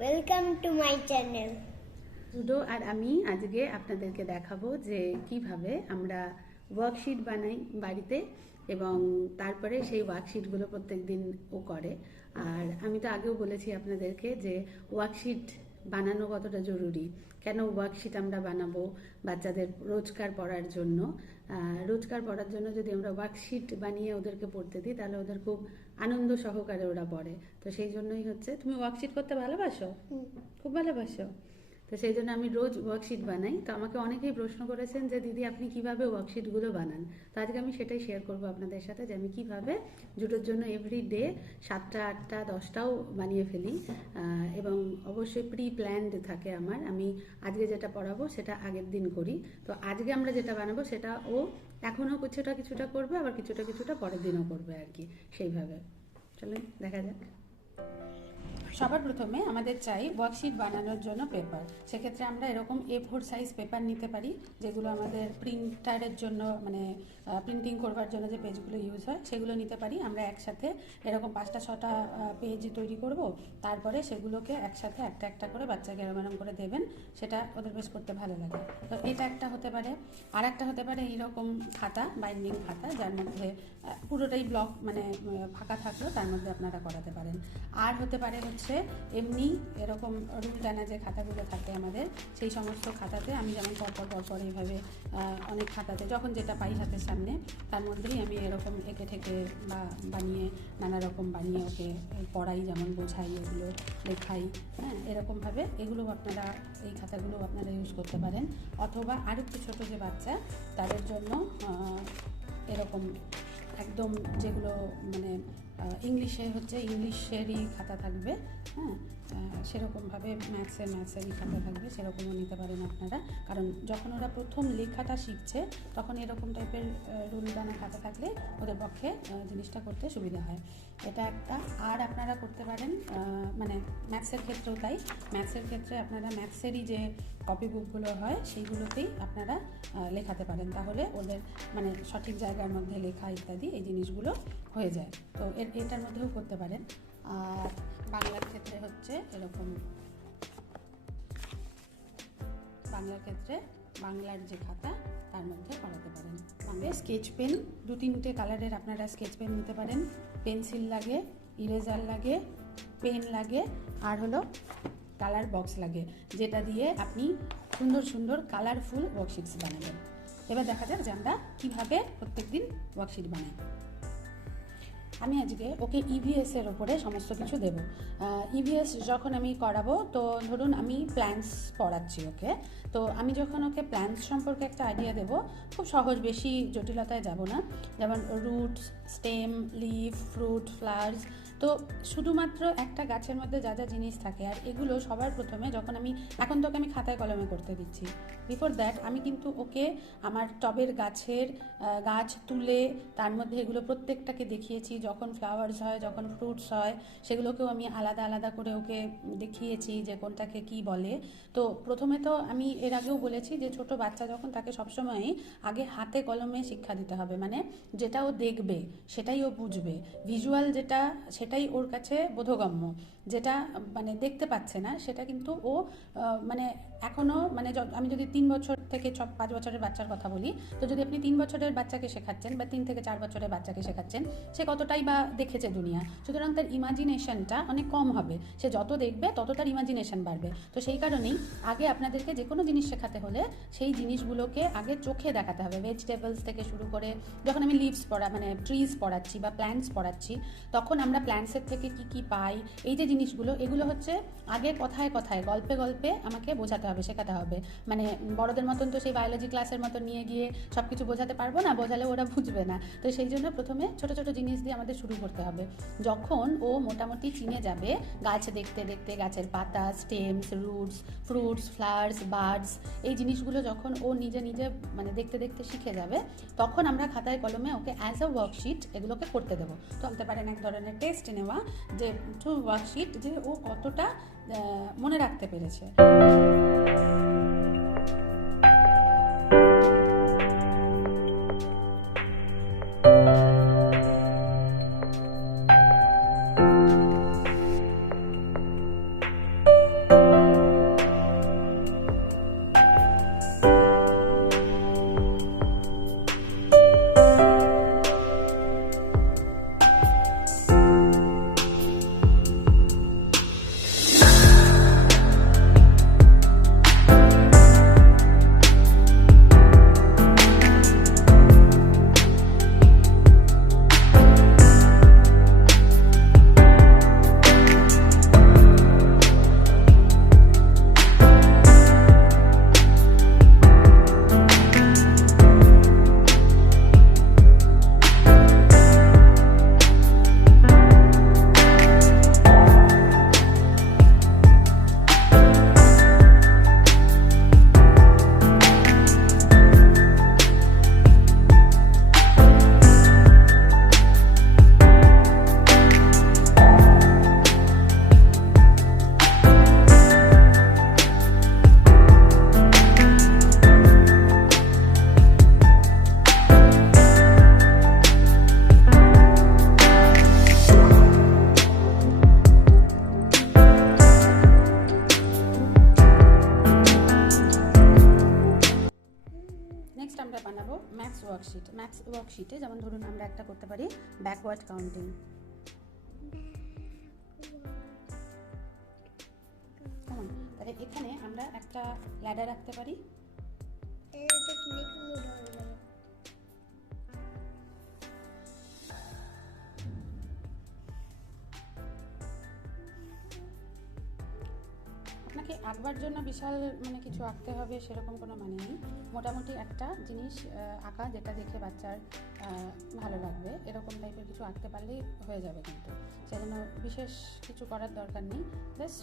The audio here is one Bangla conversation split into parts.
Welcome to my channel. রুডো আর আমি আজকে আপনাদেরকে দেখাবো যে কিভাবে আমরা ওয়ার্কশিট বানাই বাড়িতে এবং তারপরে সেই ওয়ার্কশিটগুলো প্রত্যেক দিন ও করে। আর আমি তো আগেও বলেছি আপনাদেরকে যে ওয়ার্কশিট বানানো কতটা জরুরি, কেন ওয়ার্কশিট আমরা বানাবো বাচ্চাদের রোজকার পড়ার জন্য। রোজকার পড়ার জন্য যদি আমরা ওয়ার্কশিট বানিয়ে ওদেরকে পড়তে দিই তাহলে ওদের খুব আনন্দ সহকারে ওরা পড়ে। তো সেই জন্যই হচ্ছে, তুমি ওয়ার্কশিট করতে ভালোবাসো? খুব ভালোবাসো। তো সেই জন্য আমি রোজ ওয়ার্কশিট বানাই। তো আমাকে অনেকেই প্রশ্ন করেছেন যে দিদি আপনি কিভাবে ওয়ার্কশিটগুলো বানান। তো আজকে আমি সেটাই শেয়ার করবো আপনাদের সাথে যে আমি কিভাবে জুটোর জন্য এভরি ডে 7টা 8টা 10টাও বানিয়ে ফেলি এবং অবশ্যই প্রি প্ল্যান্ড থাকে আমার। আমি আজকে যেটা পড়াবো সেটা আগের দিন করি। তো আজকে আমরা যেটা বানাবো সেটা ও এখনও কিছুটা করবে, আবার কিছুটা পরের দিনও করবে আর কি, সেইভাবে। চলুন দেখা যাক। সবার প্রথমে আমাদের চাই ওয়ার্কশিট বানানোর জন্য পেপার। সেক্ষেত্রে আমরা এরকম A4 সাইজ পেপার নিতে পারি, যেগুলো আমাদের প্রিন্টারের জন্য মানে প্রিন্টিং করবার জন্য যে পেজগুলো ইউজ হয় সেগুলো নিতে পারি। আমরা একসাথে এরকম 5টা 6টা পেজ তৈরি করব, তারপরে সেগুলোকে একসাথে একটা একটা করে বাচ্চাকে এরকম করে দেবেন, সেটা ওদের বেশ করতে ভালো লাগে। তো এটা একটা হতে পারে। আর একটা হতে পারে এইরকম খাতা, বাইন্ডিং খাতা, যার মধ্যে পুরোটাই ব্লক মানে ফাঁকা থাকলেও তার মধ্যে আপনারা করাতে পারেন। আর হতে পারে হচ্ছে এমনি এরকম রুল টানা যে খাতাগুলো থাকে আমাদের, সেই সমস্ত খাতাতে আমি যেমন পরপর এইভাবে অনেক খাতাতে যখন যেটা পাই হাতের সামনে তার মধ্যেই আমি এরকম এঁকে ঠেকে বা বানিয়ে নানা রকম বানিয়ে ওকে পড়াই, যেমন বোঝাই, এগুলো লেখাই। হ্যাঁ, এরকমভাবে এগুলো আপনারা এই খাতাগুলো আপনারা ইউজ করতে পারেন। অথবা আরেকটু ছোটো যে বাচ্চা তাদের জন্য এরকম একদম যেগুলো মানে ইংলিশে হচ্ছে ইংলিশেরই খাতা থাকবে। হ্যাঁ, সেরকমভাবে ম্যাথসেরই খাতা থাকবে, সেরকমও নিতে পারেন আপনারা। কারণ যখন ওরা প্রথম লেখাটা শিখছে তখন এরকম টাইপের রুল দানা খাতা থাকলে ওদের পক্ষে জিনিসটা করতে সুবিধা হয়। এটা একটা। আর আপনারা করতে পারেন মানে ম্যাথসের ক্ষেত্রেও তাই। ম্যাথসের ক্ষেত্রে আপনারা ম্যাথসেরই যে কপি বুকগুলো হয় সেইগুলোতেই আপনারা লেখাতে পারেন, তাহলে ওদের মানে সঠিক জায়গার মধ্যে লেখা ইত্যাদি এই জিনিসগুলো হয়ে যায়। তো এটার মধ্যেও করতে পারেন। আর বাংলার ক্ষেত্রে হচ্ছে এরকম, বাংলার ক্ষেত্রে বাংলার যে খাতা তার মধ্যে করাতে পারেন। বাংলায় স্কেচ পেন 2-3টে কালারের আপনারা স্কেচ পেন নিতে পারেন। পেন্সিল লাগে, ইরেজার লাগে, পেন লাগে, আর হলো কালার বক্স লাগে, যেটা দিয়ে আপনি সুন্দর সুন্দর কালারফুল ওয়ার্কশিটস বানাবেন। এবার দেখা যাক যে আমরা কীভাবে প্রত্যেকদিন ওয়ার্কশিট বানাই। আমি আজকে ওকে ইভিএসের ওপরে সমস্ত কিছু দেব। ইভিএস যখন আমি করাবো, তো ধরুন আমি প্ল্যান্টস পড়াচ্ছি ওকে, তো আমি যখন ওকে প্ল্যান্টস সম্পর্কে একটা আইডিয়া দেবো, খুব সহজ, বেশি জটিলতায় যাব না। যেমন roots, stem, leaf, fruit, flowers. তো শুধুমাত্র একটা গাছের মধ্যে যা যা জিনিস থাকে, আর এগুলো সবার প্রথমে যখন এখন তোকে আমি খাতায় কলমে করতে দিচ্ছি, বিফোর দ্যাট আমি কিন্তু ওকে আমার টবের গাছ তুলে তার মধ্যে এগুলো প্রত্যেকটাকে দেখিয়েছি। যখন ফ্লাওয়ার্স হয়, যখন ফ্রুটস হয়, সেগুলোকেও আমি আলাদা আলাদা করে ওকে দেখিয়েছি যে কোনটাকে কি বলে। তো প্রথমে তো আমি এর আগেও বলেছি যে ছোট বাচ্চা যখন তাকে সবসময়ই আগে হাতে কলমে শিক্ষা দিতে হবে, মানে যেটা ও দেখবে সেটাই ও বুঝবে, ভিজুয়াল যেটা সেটাই ওর কাছে বোধগম্য। যেটা মানে দেখতে পাচ্ছে না সেটা কিন্তু ও মানে এখনও মানে আমি যদি 3 বছর থেকে 5 বছরের বাচ্চার কথা বলি, তো যদি আপনি 3 বছরের বাচ্চাকে শেখাচ্ছেন বা 3 থেকে 4 বছরের বাচ্চাকে শেখাচ্ছেন, সে কতটাই বা দেখেছে দুনিয়া, সুতরাং তার ইমাজিনেশনটা অনেক কম হবে। সে যত দেখবে তত তার ইমাজিনেশন বাড়বে। তো সেই কারণেই আগে আপনাদেরকে যে কোনো জিনিস শেখাতে হলে সেই জিনিসগুলোকে আগে চোখে দেখাতে হবে। ভেজিটেবলস থেকে শুরু করে যখন আমি লিভস মানে ট্রিজ পড়াচ্ছি বা প্ল্যান্টস পড়াচ্ছি, তখন আমরা প্ল্যান্টসের থেকে কি পাই, এই যে জিনিসগুলো, এগুলো হচ্ছে আগে কথায় কথায় গল্পে গল্পে আমাকে বোঝাতে হবে, শেখাতে হবে। মানে বড়দের মতন তো সেই বায়োলজি ক্লাসের মতো নিয়ে গিয়ে সব কিছু বোঝাতে পারবো না, বোঝালে ওরা বুঝবে না। তো সেই জন্য প্রথমে ছোট ছোট জিনিস দিয়ে আমাদের শুরু করতে হবে। যখন ও মোটামুটি চিনে যাবে গাছ দেখতে দেখতে, গাছের পাতা, stems, roots, fruits, flowers, birds, এই জিনিসগুলো যখন ও নিজে নিজে মানে দেখতে দেখতে শিখে যাবে, তখন আমরা খাতায় কলমে ওকে অ্যাজ আ ওয়ার্কশিট এগুলোকে করতে দেবো। তো বলতে পারেন এক ধরনের টেস্ট নেওয়া, যে ওয়ার্কশিট যে ও কতটা মনে রাখতে পেরেছে। ওয়ার্কশিট, ম্যাথস ওয়ার্কশিটে যেমন ধরুন আমরা একটা করতে পারি ব্যাকওয়ার্ড কাউন্টিং। কেমন? তাহলে এখানে আমরা একটা ল্যাডার রাখতে পারি। আপনাকে আঁকবার জন্য বিশাল মানে কিছু আঁকতে হবে সেরকম কোনো মানে নেই, মোটামুটি একটা জিনিস আঁকা যেটা দেখে বাচ্চার ভালো লাগবে এরকম টাইপের কিছু আঁকতে পারলেই হয়ে যাবে, কিন্তু সেজন্য বিশেষ কিছু করার দরকার নেই, জাস্ট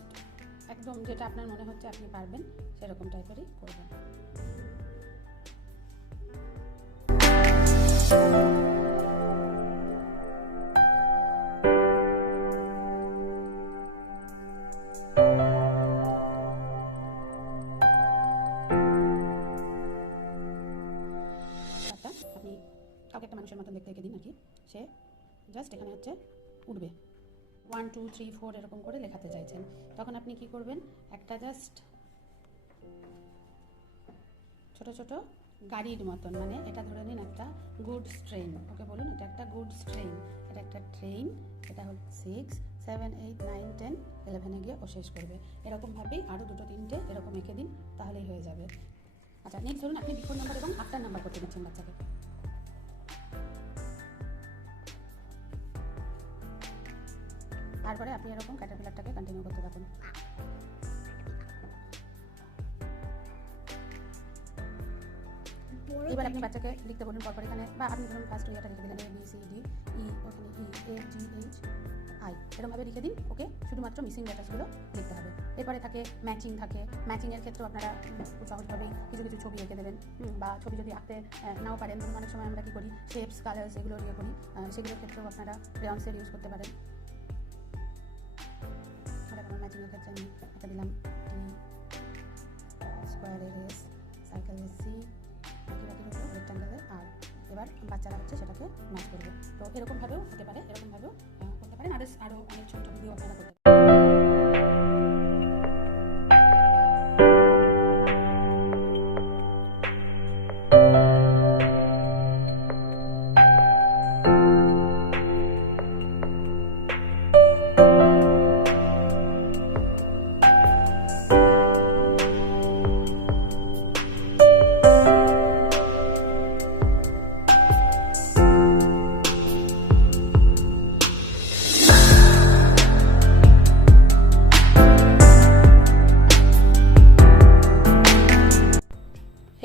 একদম যেটা আপনার মনে হচ্ছে আপনি পারবেন সেরকম টাইপেরই করবেন। আপনি কাউকে একটা মানুষের মতন দেখতে এঁকে দিন আর কি, সে জাস্ট এখানে হচ্ছে উঠবে 1 2 3 4 এরকম করে লেখাতে চাইছেন, তখন আপনি কি করবেন, একটা জাস্ট ছোট ছোট গাড়ির মতন, মানে এটা ধরে নিন একটা গুডস ট্রেন, ওকে বলুন এটা একটা গুডস ট্রেন, এটা একটা ট্রেন, এটা হল 6 7 8 9 10 11 গিয়ে ও শেষ করবে, এরকমভাবেই আরও 2 3টে এরকম এঁকে দিন, তাহলেই হয়ে যাবে। আচ্ছা নেক্সট ধরুন আপনি বিফোর নাম্বার এবং আফটার নাম্বার করতে দিচ্ছেন বাচ্চাকে, তারপরে আপনি এরকম ক্যাটারপিলারটাকে কন্টিনিউ করতে থাকুন। এবার আপনি বাচ্চাকে লিখতে বলুন পরপর এখানে, বা আপনি ধরুন ফার্স্ট ইয়ারটা লিখে দিলেন ABCDE, ওখানে EFGHI এরকমভাবে লিখে দিন, ওকে শুধুমাত্র মিসিং লেটার্সগুলো লিখতে হবে। এরপরে থাকে ম্যাচিং, থাকে ম্যাচিংয়ের ক্ষেত্রেও আপনারা খুব সহজভাবেই কিছু কিছু ছবি এঁকে দেবেন, বা ছবি যদি আঁকতে নাও পারেন, ধরুন অনেক সময় আমরা কী করি শেপস কালার্স এগুলো দিয়ে করি, সেগুলোর ক্ষেত্রেও আপনারা ক্রেয়ন্সের ইউজ করতে পারেন। কোনো ম্যাচিংয়ের ক্ষেত্রে আমি একটা দিলাম স্কোয়ারের S, সার্কেলের C, বাকি রেক্ট্যাঙ্গেলের R, এবার বাচ্চারা হচ্ছে সেটাকে ম্যাচ করবে। তো এরকমভাবেও হতে পারে, এরকমভাবেও করতে পারেন, আরও অনেক ছোট ভিডিও আপনারা করতে পারেন।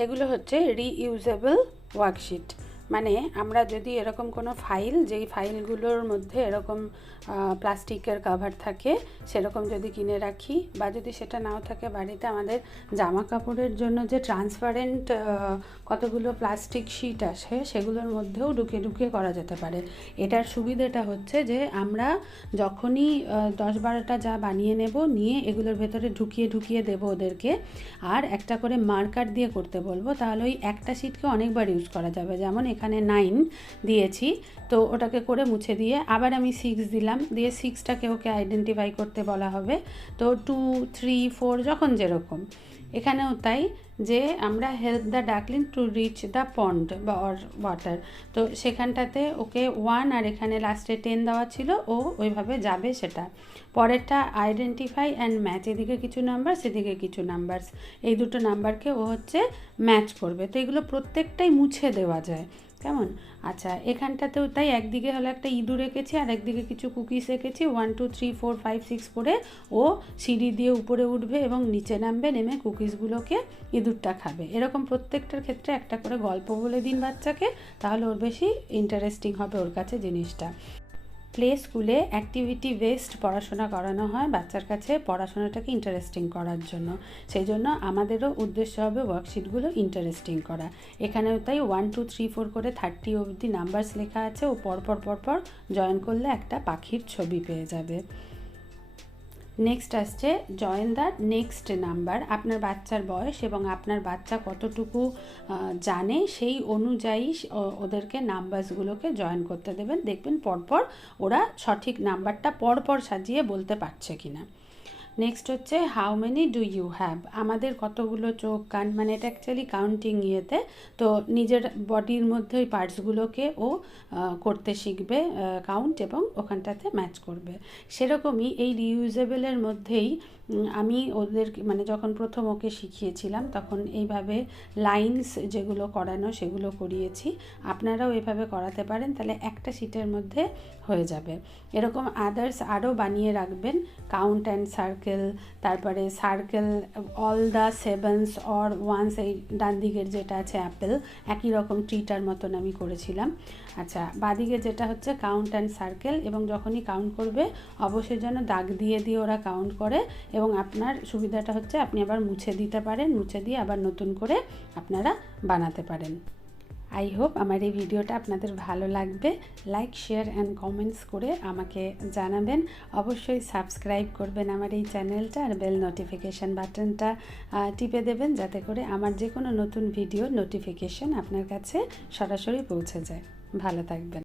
এগুলো হচ্ছে রিইউজেবল ওয়ার্কশিট, মানে আমরা যদি এরকম কোনো ফাইল, যেই ফাইলগুলোর মধ্যে এরকম প্লাস্টিকের কভার থাকে সেরকম যদি কিনে রাখি, বা যদি সেটা নাও থাকে বাড়িতে, আমাদের জামা কাপড়ের জন্য যে ট্রান্সপারেন্ট কতগুলো প্লাস্টিক শিট আসে সেগুলোর মধ্যেও ঢুকে ঢুকে করা যেতে পারে। এটার সুবিধাটা হচ্ছে যে আমরা যখনই 10-12টা যা বানিয়ে নেব, নিয়ে এগুলোর ভেতরে ঢুকিয়ে ঢুকিয়ে দেবো ওদেরকে, আর একটা করে মার্কার দিয়ে করতে বলবো, তাহলে ওই একটা শিটকে অনেকবার ইউজ করা যাবে। যেমন এখানে 9 দিয়েছি, তো ওটাকে করে মুছে দিয়ে আবার আমি 6 দিলাম, দিয়ে 6টাকে ওকে আইডেন্টিফাই করতে বলা হবে। তো 2 3 4 যখন যেরকম, এখানেও তাই, যে আমরা help the duckling to reach the pond বা ওয়াটার, তো সেখানটাতে ওকে 1 আর এখানে লাস্টে 10 দেওয়া ছিল, ও ওইভাবে যাবে সেটা। পরেরটা আইডেন্টিফাই অ্যান্ড ম্যাচ, এদিকে কিছু নাম্বার সেদিকে কিছু নাম্বারস, এই দুটো নাম্বারকে ও হচ্ছে ম্যাচ করবে। তো এগুলো প্রত্যেকটাই মুছে দেওয়া যায়, কেমন? আচ্ছা এখানটাতেও তাই, একদিকে হলো একটা ইঁদুর এঁকেছি আর একদিকে কিছু কুকিজ এঁকেছি, 1 2 3 4 5 6 করে ও সিঁড়ি দিয়ে উপরে উঠবে এবং নিচে নামবে, নেমে কুকিজগুলোকে ইঁদুরটা খাবে। এরকম প্রত্যেকটার ক্ষেত্রে একটা করে গল্প বলে দিন বাচ্চাকে, তাহলে ওর বেশি ইন্টারেস্টিং হবে ওর কাছে জিনিসটা। প্লে স্কুলে অ্যাক্টিভিটি বেসড পড়াশোনা করানো হয় বাচ্চার কাছে পড়াশোনাটাকে ইন্টারেস্টিং করার জন্য, সেই জন্য আমাদেরও উদ্দেশ্য হবে ওয়ার্কশিটগুলো ইন্টারেস্টিং করা। এখানেও তাই 1 2 3 4 করে 30 অবধি নাম্বারস লেখা আছে, ও পরপর পরপর জয়েন করলে একটা পাখির ছবি পেয়ে যাবে। নেক্সট আসছে জয়েন দ্য নেক্সট নাম্বার। আপনার বাচ্চার বয়স এবং আপনার বাচ্চা কতটুকু জানে সেই অনুযায়ী ওদেরকে নাম্বারসগুলোকে জয়েন করতে দেবেন, দেখবেন পরপর ওরা সঠিক নাম্বারটা পরপর সাজিয়ে বলতে পারছে কিনা। নেক্সট হচ্ছে how many do you have, আমাদের কতগুলো চোখ কান, মানে এটা অ্যাকচুয়ালি কাউন্টিং ইয়েতে, তো নিজের বডির মধ্যে ওই পার্টসগুলোকে ও করতে শিখবে কাউন্ট, এবং ওখানটাতে ম্যাচ করবে। সেরকমই এই রিউজেবলের মধ্যেই আমি ওদের মানে যখন প্রথম ওকে শিখিয়েছিলাম তখন এইভাবে লাইন্স যেগুলো করানো সেগুলো করিয়েছি। আপনারাও এভাবে করাতে পারেন, তাহলে একটা শিটের মধ্যে হয়ে যাবে। এরকম আদার্স আরও বানিয়ে রাখবেন, কাউন্ট অ্যান্ড সার্কেল, তারপরে circle all the sevens or ones, এই ডান দিকের যেটা আছে অ্যাপেল, একই রকম ট্রিটার মতন আমি করেছিলাম। আচ্ছা, বাদিকে যেটা হচ্ছে কাউন্ট অ্যান্ড সার্কেল, এবং যখনই কাউন্ট করবে অবশ্যই যেন দাগ দিয়ে দিয়ে ওরা কাউন্ট করে, এবং আপনার সুবিধাটা হচ্ছে আপনি আবার মুছে দিতে পারেন, মুছে দিয়ে আবার নতুন করে আপনারা বানাতে পারেন। আই হোপ আমার এই ভিডিওটা আপনাদের ভালো লাগবে। লাইক, শেয়ার অ্যান্ড কমেন্টস করে আমাকে জানাবেন। অবশ্যই সাবস্ক্রাইব করবেন আমার এই চ্যানেলটা, আর বেল নোটিফিকেশান বাটনটা টিপে দেবেন, যাতে করে আমার যে কোনো নতুন ভিডিও নোটিফিকেশান আপনার কাছে সরাসরি পৌঁছে যায়। ভালো থাকবেন।